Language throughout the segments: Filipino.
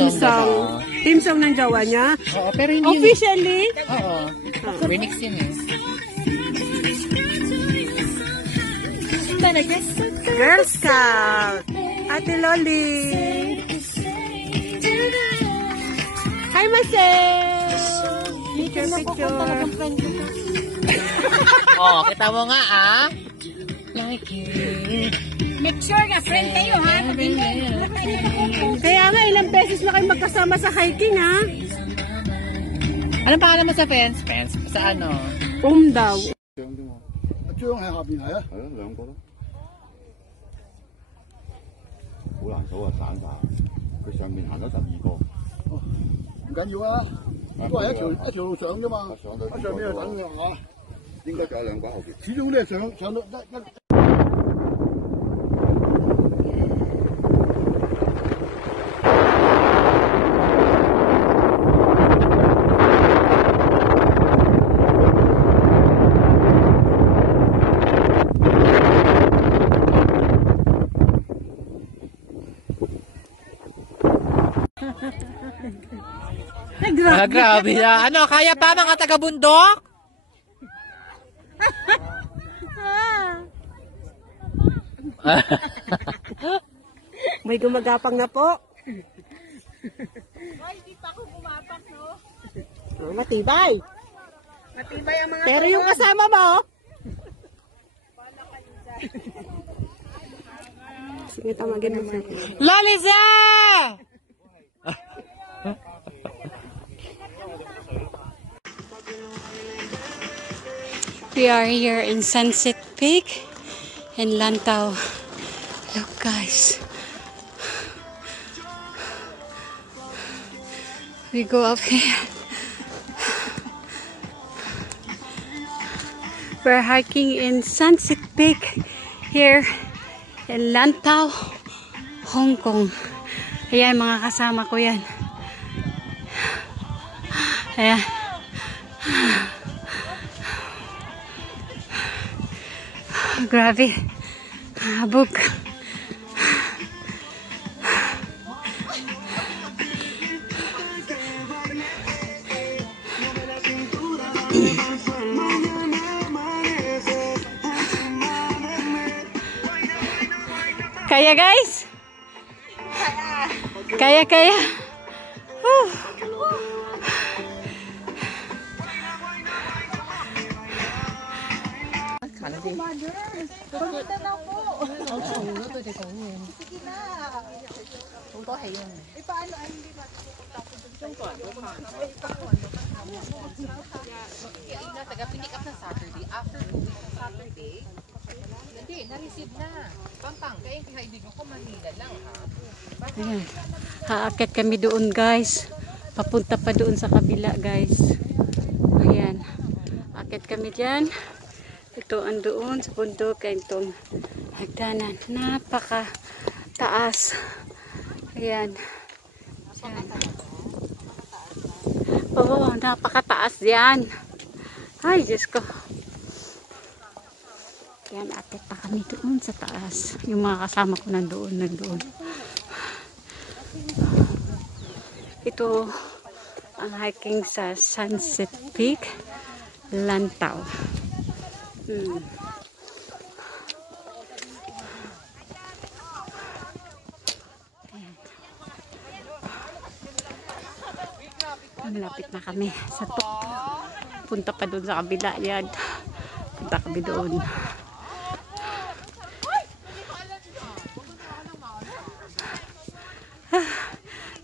Team song. Team song ng jowa niya? Oo, pero hindi officially? Oo. Remix yun eh. Girl Scout. Ate Loli. Hi, Marcel. Picture. Oh, kita mo nga ah. Like it. Make sure na friend kayo ha. Kaya nga, ilang beses na kayo magkasama sa hiking ha? Anong pangalan mo sa fence? Fence? Sa ano? Daw. 張喺下邊係啊，係咯，兩個咯，好難數啊，散晒。佢上面行咗12個。哦，唔緊要啊，都係一條路上啫嘛。上到上邊就等㗎嚇，應該仲有兩個後邊。始終都係上到一。Grabe na. Ano, kaya pa mga taga-bundok? May gumagapang na po. Ay, hindi pa ako gumapang, no? Matibay. Matibay ang mga Pero yung kasama mo. Sige, tamagin mo. Loliza! We are here in Sunset Peak in Lantau. Look guys. We go up here. We're hiking in Sunset Peak here in Lantau, Hong Kong. Ayan, mga kasama ko yan. Ayan. Grabe. Habog. Kaya guys? Kaya. Taga-pick up na Saturday. After Saturday, hindi, na-receive na. Pampang, kaya yung kaibigan ko Manila lang ha. Ayan. Haakit kami doon guys. Papunta pa doon sa kabila guys. Ayan. Akit kami dyan. Ito ang doon sa bundok. Itong hagdanan. Napaka taas. Ayan. Oo, napakataas yan. Ay, Diyos ko. Ayan, akit pa kami doon sa taas. Yung mga kasama ko nandoon. Ito ang hiking sa Sunset Peak, Lantau. Malapit na kami sa top. Punta pa doon sa kabila yan. Punta kami doon.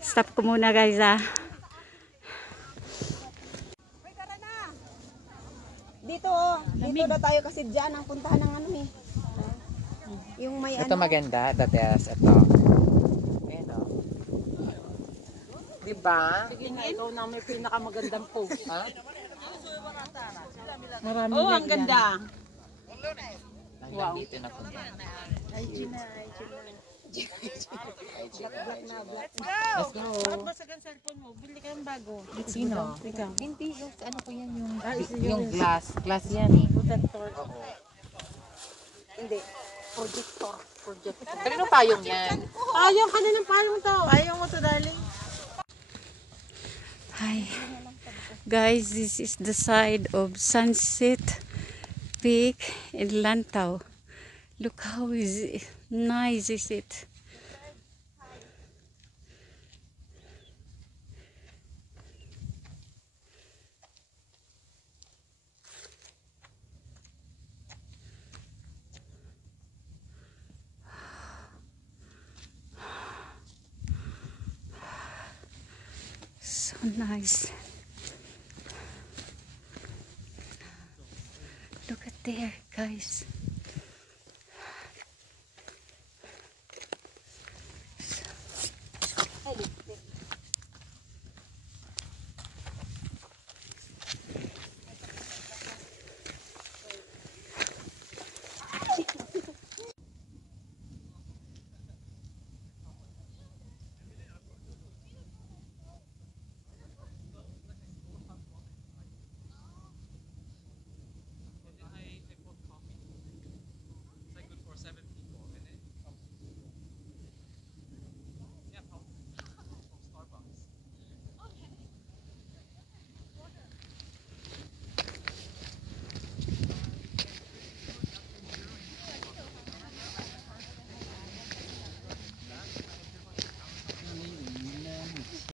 Stop ko muna guys ah. Dito na tayo kasi dyan ang puntahan ng ano eh. Yung may Ito maganda, dates. Ito. Ayan o. Diba? Sige nga, ikaw na may pinakamagandang post. Ha? Marami ang ganda. Wow. Dito na punta. Let's go. Bakit masagan cellphone mo? Bili ka yung bago. Sino? Ikaw. Hindi, yung ano po yan, yung glass. Glass yan eh. Protector. Oo. Hindi. Projector. Kanino payong yan? Ayaw ka na ng payong to. Ayaw mo to, darling. Hi. Guys, this is the side of Sunset Peak in Lantau. Look how nice is it. So nice. Look at there, guys.